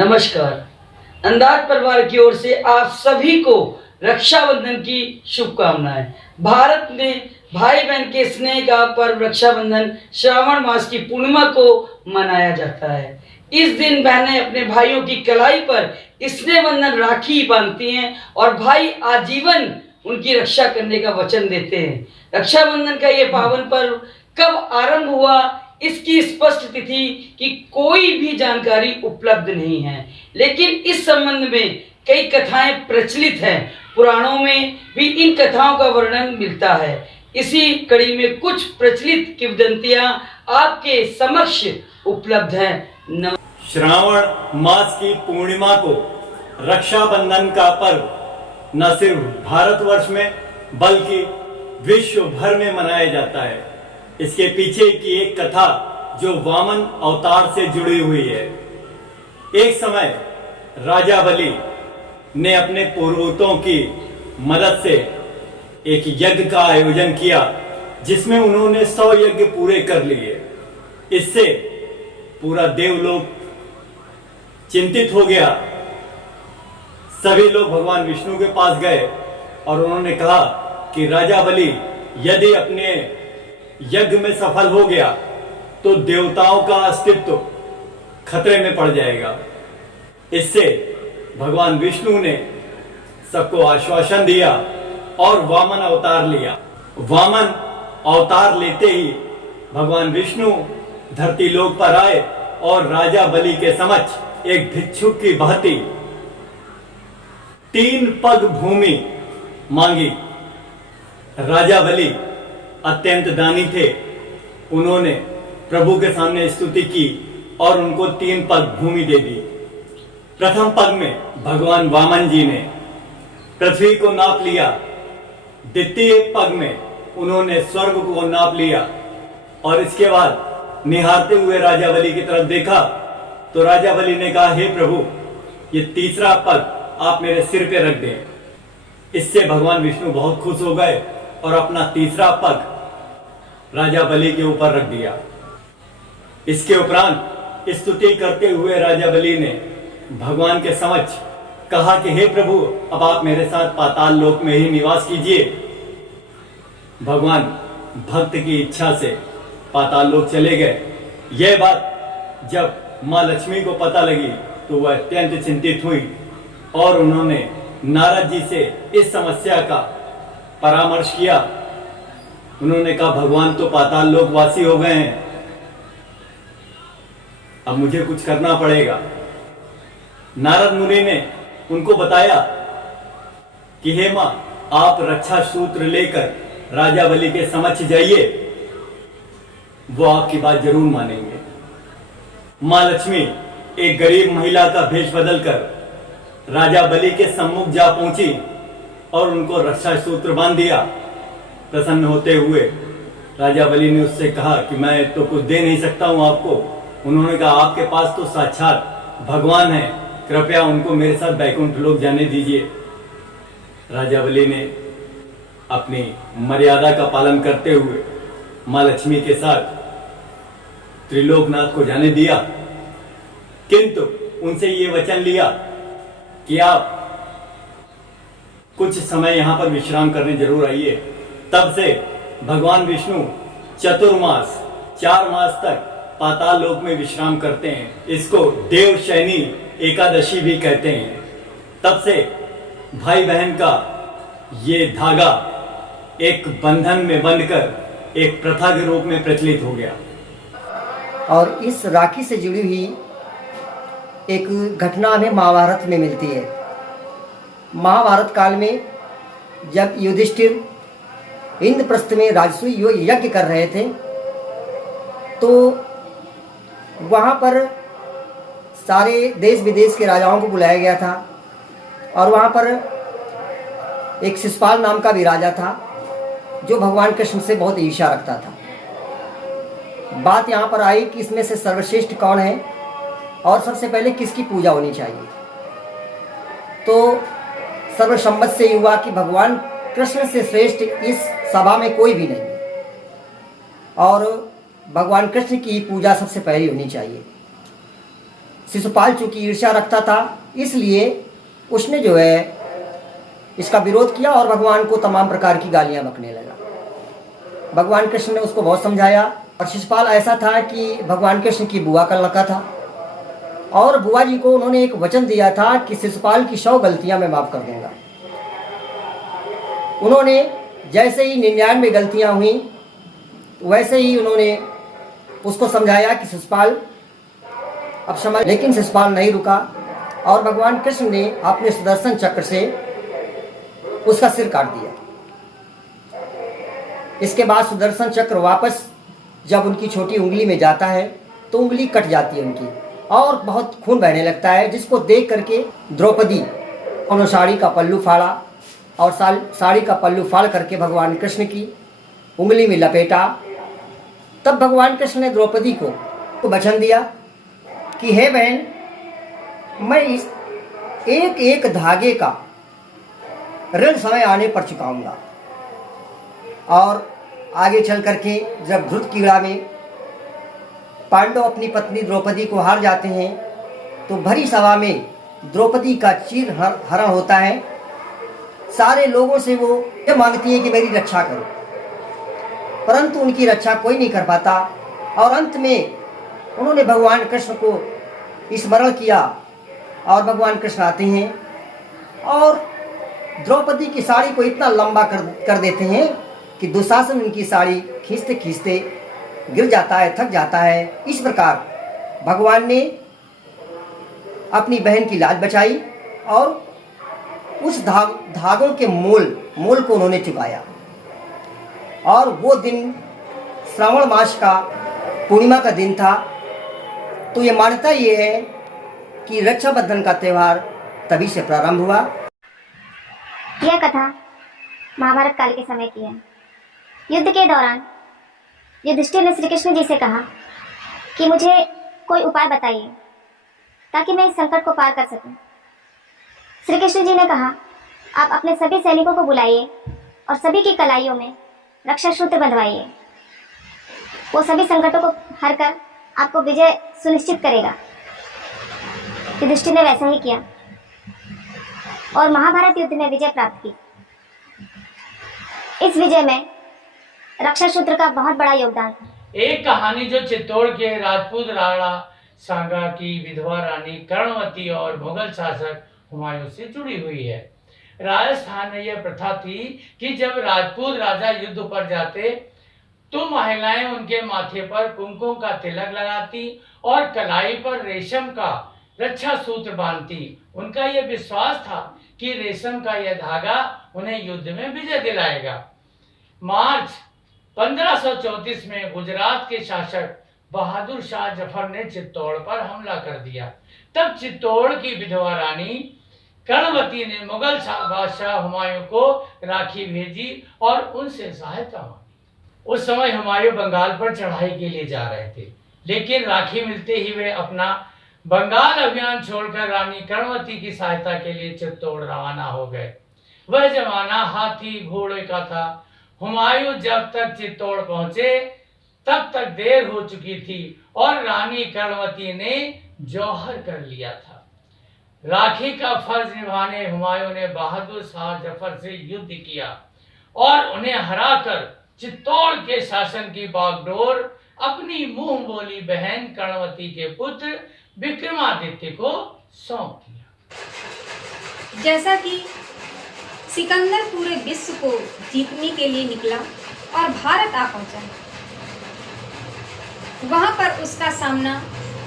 नमस्कार। अंदाज परिवार की ओर से आप सभी को रक्षाबंधन की शुभकामनाएं। भारत में भाई बहन के स्नेह का पर्व रक्षाबंधन श्रावण मास की पूर्णिमा को मनाया जाता है। इस दिन बहनें अपने भाइयों की कलाई पर स्नेह बंधन राखी बांधती हैं और भाई आजीवन उनकी रक्षा करने का वचन देते हैं। रक्षाबंधन का ये पावन पर्व कब आरंभ हुआ, इसकी स्पष्ट तिथि की कोई भी जानकारी उपलब्ध नहीं है, लेकिन इस संबंध में कई कथाएं प्रचलित हैं। पुराणों में भी इन कथाओं का वर्णन मिलता है। इसी कड़ी में कुछ प्रचलित किंवदंतियां आपके समक्ष उपलब्ध हैं। श्रावण मास की पूर्णिमा को रक्षाबंधन का पर्व न सिर्फ भारतवर्ष में बल्कि विश्व भर में मनाया जाता है। इसके पीछे की एक कथा जो वामन अवतार से जुड़ी हुई है। एक समय राजा बलि ने अपने पूर्वजों की मदद से एक यज्ञ का आयोजन किया, जिसमें उन्होंने 100 यज्ञ पूरे कर लिए। इससे पूरा देवलोक चिंतित हो गया। सभी लोग भगवान विष्णु के पास गए और उन्होंने कहा कि राजा बलि यदि अपने यज्ञ में सफल हो गया तो देवताओं का अस्तित्व खतरे में पड़ जाएगा। इससे भगवान विष्णु ने सबको आश्वासन दिया और वामन अवतार लिया। वामन अवतार लेते ही भगवान विष्णु धरती लोक पर आए और राजा बलि के समक्ष एक भिक्षुक की भांति 3 पग भूमि मांगी। राजा बलि अत्यंत दानी थे। उन्होंने प्रभु के सामने स्तुति की और उनको 3 पग भूमि दे दी। प्रथम पग में भगवान वामन जी ने पृथ्वी को नाप लिया। द्वितीय पग में उन्होंने स्वर्ग को नाप लिया और इसके बाद निहारते हुए राजा बलि की तरफ देखा तो राजा बलि ने कहा, हे प्रभु, ये तीसरा पग आप मेरे सिर पे रख दें। इससे भगवान विष्णु बहुत खुश हो गए और अपना तीसरा पग राजा बलि के ऊपर रख दिया। इसके उपरांत स्तुति करते हुए राजा बलि ने भगवान के समक्ष कहा कि हे प्रभु, अब आप मेरे साथ पाताल लोक में ही निवास कीजिए। भगवान भक्त की इच्छा से पाताल लोक चले गए। यह बात जब मां लक्ष्मी को पता लगी तो वह अत्यंत चिंतित हुई और उन्होंने नारद जी से इस समस्या का परामर्श किया। उन्होंने कहा, भगवान तो पाताल लोक वासी हो गए हैं, अब मुझे कुछ करना पड़ेगा। नारद मुनि ने उनको बताया कि हे मां, आप रक्षा सूत्र लेकर राजा बलि के समक्ष जाइए, वो आपकी बात जरूर मानेंगे। मां लक्ष्मी एक गरीब महिला का भेष बदलकर राजा बलि के सम्मुख जा पहुंची और उनको रक्षा सूत्र बांध दिया। प्रसन्न होते हुए राजा बलि ने उससे कहा कि मैं तो कुछ दे नहीं सकता हूं आपको। उन्होंने कहा, आपके पास तो साक्षात भगवान है, कृपया उनको मेरे साथ बैकुंठ लोक जाने दीजिए। राजा बलि ने अपनी मर्यादा का पालन करते हुए मां लक्ष्मी के साथ त्रिलोकनाथ को जाने दिया, किंतु उनसे ये वचन लिया कि आप कुछ समय यहां पर विश्राम करने जरूर आइए। तब से भगवान विष्णु चतुर्मास 4 मास तक पाताल लोक में विश्राम करते हैं। इसको देवशयनी एकादशी भी कहते हैं। तब से भाई बहन का ये धागा एक बंधन में बंधकर एक प्रथा के रूप में प्रचलित हो गया। और इस राखी से जुड़ी हुई एक घटना हमें महाभारत में मिलती है। महाभारत काल में जब युधिष्ठिर इंद्रप्रस्थ में राजसूय यज्ञ कर रहे थे तो वहाँ पर सारे देश विदेश के राजाओं को बुलाया गया था और वहाँ पर एक शिशुपाल नाम का भी राजा था जो भगवान कृष्ण से बहुत ईर्ष्या रखता था। बात यहाँ पर आई कि इसमें से सर्वश्रेष्ठ कौन है और सबसे पहले किसकी पूजा होनी चाहिए। तो सर्वसम्मत से हुआ कि भगवान कृष्ण से श्रेष्ठ इस सभा में कोई भी नहीं और भगवान कृष्ण की पूजा सबसे पहले होनी चाहिए। शिशुपाल चूंकि ईर्ष्या रखता था, इसलिए उसने जो है इसका विरोध किया और भगवान को तमाम प्रकार की गालियां बकने लगा। भगवान कृष्ण ने उसको बहुत समझाया और शिशुपाल ऐसा था कि भगवान कृष्ण की बुआ का लड़का था और बुआ जी को उन्होंने एक वचन दिया था कि शिशुपाल की 100 गलतियां मैं माफ़ कर दूंगा। उन्होंने जैसे ही 99 गलतियां हुई वैसे ही उन्होंने उसको समझाया कि शिशुपाल अब समझ, लेकिन शिशुपाल नहीं रुका और भगवान कृष्ण ने अपने सुदर्शन चक्र से उसका सिर काट दिया। इसके बाद सुदर्शन चक्र वापस जब उनकी छोटी उंगली में जाता है तो उंगली कट जाती है उनकी और बहुत खून बहने लगता है, जिसको देख करके द्रौपदी उन्होंने साड़ी का पल्लू फाड़ा और साड़ी का पल्लू फाड़ करके भगवान कृष्ण की उंगली में लपेटा। तब भगवान कृष्ण ने द्रौपदी को वचन दिया कि हे बहन, मैं इस एक एक धागे का ऋण समय आने पर चुकाऊंगा। और आगे चल करके जब धृत क्रीड़ा में पांडव अपनी पत्नी द्रौपदी को हार जाते हैं तो भरी सभा में द्रौपदी का चीर हरण होता है। सारे लोगों से वो ये मांगती है कि मेरी रक्षा करो, परंतु उनकी रक्षा कोई नहीं कर पाता और अंत में उन्होंने भगवान कृष्ण को स्मरण किया और भगवान कृष्ण आते हैं और द्रौपदी की साड़ी को इतना लंबा कर देते हैं कि दुशासन उनकी साड़ी खींचते खींचते गिर जाता है, थक जाता है। इस प्रकार भगवान ने अपनी बहन की लाज बचाई और उस धागों के मोल को उन्होंने चुकाया। और वो दिन श्रावण मास का पूर्णिमा का दिन था। तो ये मान्यता ये है कि रक्षाबंधन का त्यौहार तभी से प्रारंभ हुआ। यह कथा महाभारत काल के समय की है। युद्ध के दौरान युधिष्ठिर ने श्री कृष्ण जी से कहा कि मुझे कोई उपाय बताइए ताकि मैं इस संकट को पार कर सकूं। श्री कृष्ण जी ने कहा, आप अपने सभी सैनिकों को बुलाइए और सभी की कलाइयों में रक्षा सूत्र बंधवाइए। वो सभी संकटों को हर कर आपको विजय सुनिश्चित करेगा। युधिष्ठिर ने वैसा ही किया और महाभारत युद्ध में विजय प्राप्त की। इस विजय में रक्षा सूत्र का बहुत बड़ा योगदान था। एक कहानी जो चित्तौड़ के राजपूत राणा सांगा की विधवा रानी कर्णवती और मुगल शासक हुमायूं से जुड़ी हुई है। राजस्थान में यह प्रथा थी कि जब राजपूत राजा युद्ध पर जाते तो महिलाएं उनके माथे पर कुमकुम का तिलक लगाती और कलाई पर रेशम का रक्षा सूत्र बांधती। उनका यह विश्वास था कि रेशम का यह धागा उन्हें युद्ध में विजय दिलाएगा। मार्च 1534 में गुजरात के शासक बहादुर शाह जफर ने चित्तौड़ पर हमला कर दिया। तब चित्तौड़ की विधवा रानी कर्णवती ने मुगल बादशाह हुमायूं को राखी भेजी और उनसे सहायता मांगी। उस समय हुमायूं बंगाल पर चढ़ाई के लिए जा रहे थे, लेकिन राखी मिलते ही वे अपना बंगाल अभियान छोड़कर रानी कर्णवती की सहायता के लिए चित्तौड़ रवाना हो गए। वह जमाना हाथी घोड़े का था। हुमायूं जब तक चित्तौड़ पहुंचे तब तक देर हो चुकी थी और रानी कर्णवती ने जौहर कर लिया था। राखी का फर्ज निभाने हुमायूं ने बहादुर शाह जफर से युद्ध किया और उन्हें हराकर चित्तौड़ के शासन की बागडोर अपनी मुंह बोली बहन कर्णवती के पुत्र विक्रमादित्य को सौंप दिया। जैसा कि सिकंदर पूरे विश्व को जीतने के लिए निकला और भारत आ पहुंचा, वहां पर उसका सामना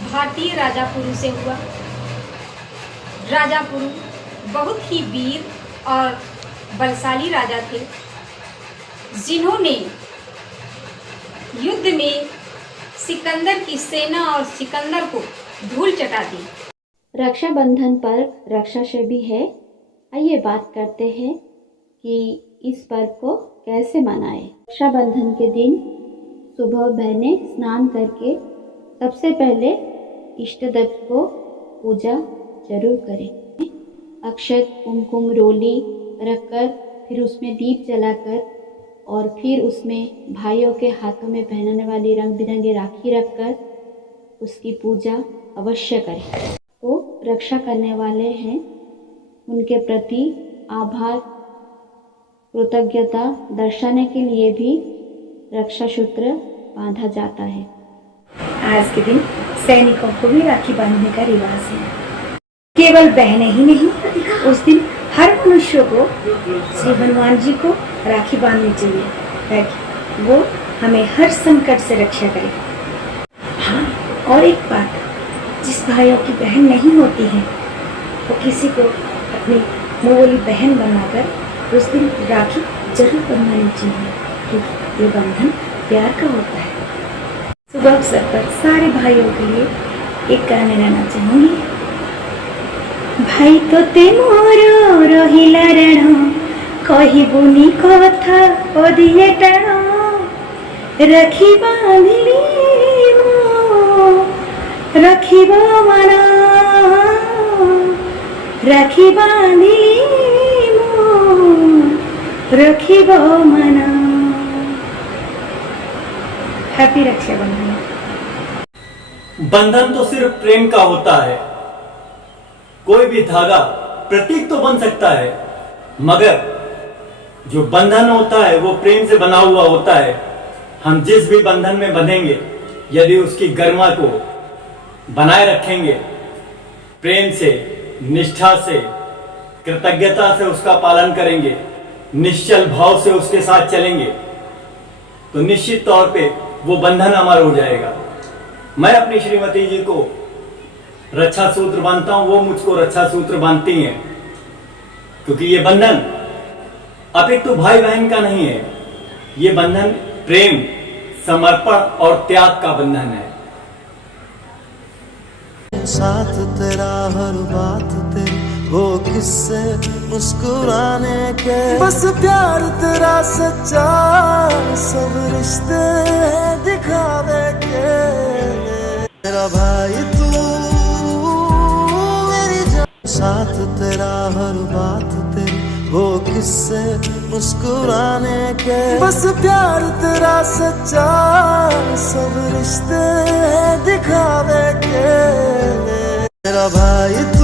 भारतीय राजा पुरु से हुआ। राजा पुरु बहुत ही वीर और बलशाली राजा थे, जिन्होंने युद्ध में सिकंदर की सेना और सिकंदर को धूल चटा दी। रक्षाबंधन पर्व रक्षा से भी है। आइए बात करते हैं कि इस पर्व को कैसे मनाएं। रक्षाबंधन के दिन सुबह बहनें स्नान करके सबसे पहले इष्ट देव को पूजा जरूर करें। अक्षत कुमकुम रोली रखकर फिर उसमें दीप जलाकर और फिर उसमें भाइयों के हाथों में पहनाने वाली रंग बिरंगे राखी रखकर उसकी पूजा अवश्य करें। रक्षा करने वाले हैं उनके प्रति आभार कृतज्ञता दर्शाने के लिए भी रक्षा सूत्र बांधा जाता है। आज के दिन सैनिकों को भी राखी बांधने का रिवाज है। केवल बहनें ही नहीं, उस दिन हर मनुष्य को श्री हनुमान जी को राखी बांधनी चाहिए ताकि वो हमें हर संकट से रक्षा करे। हाँ, और एक बात, जिस भाइयों की बहन नहीं होती है वो किसी को अपनी मुँहबोली बहन बनाकर उस दिन राखी जरूर बंधवानी चाहिए क्योंकि ये बंधन प्यार का होता है। शुभ अवसर पर सारे भाइयों के लिए एक गाना गाना चाहूंगी। भाई तो ते मोर रहिला रण कहिबुनी कथा पदिए टाण रखी बांधिली रखिब मन राखी बांधिली रखिब मन। हैप्पी रक्षाबंधन। बंधन तो सिर्फ प्रेम का होता है। कोई भी धागा प्रतीक तो बन सकता है, मगर जो बंधन होता है वो प्रेम से बना हुआ होता है। हम जिस भी बंधन में बंधेंगे, यदि उसकी गरिमा को बनाए रखेंगे, प्रेम से, निष्ठा से, कृतज्ञता से उसका पालन करेंगे, निश्चल भाव से उसके साथ चलेंगे, तो निश्चित तौर पे वो बंधन अमर हो जाएगा। मैं अपनी श्रीमती जी को रक्षा सूत्र बांधता हूं, वो मुझको रक्षा सूत्र बांधती हैं, क्योंकि ये बंधन अपितु भाई बहन का नहीं है। ये बंधन प्रेम, समर्पण और त्याग का बंधन है। साथ तेरा हर बात तेरी हो किससे मुस्कुराने के, बस प्यार तेरा सच्चा सब रिश्ते दिखावे के। मेरा भाई तू मेरी जान, साथ तेरा हर बात तेरी हो किससे मुस्कुराने के, बस प्यार तेरा सच्चा सब रिश्ते दिखावे के। मेरा भाई तू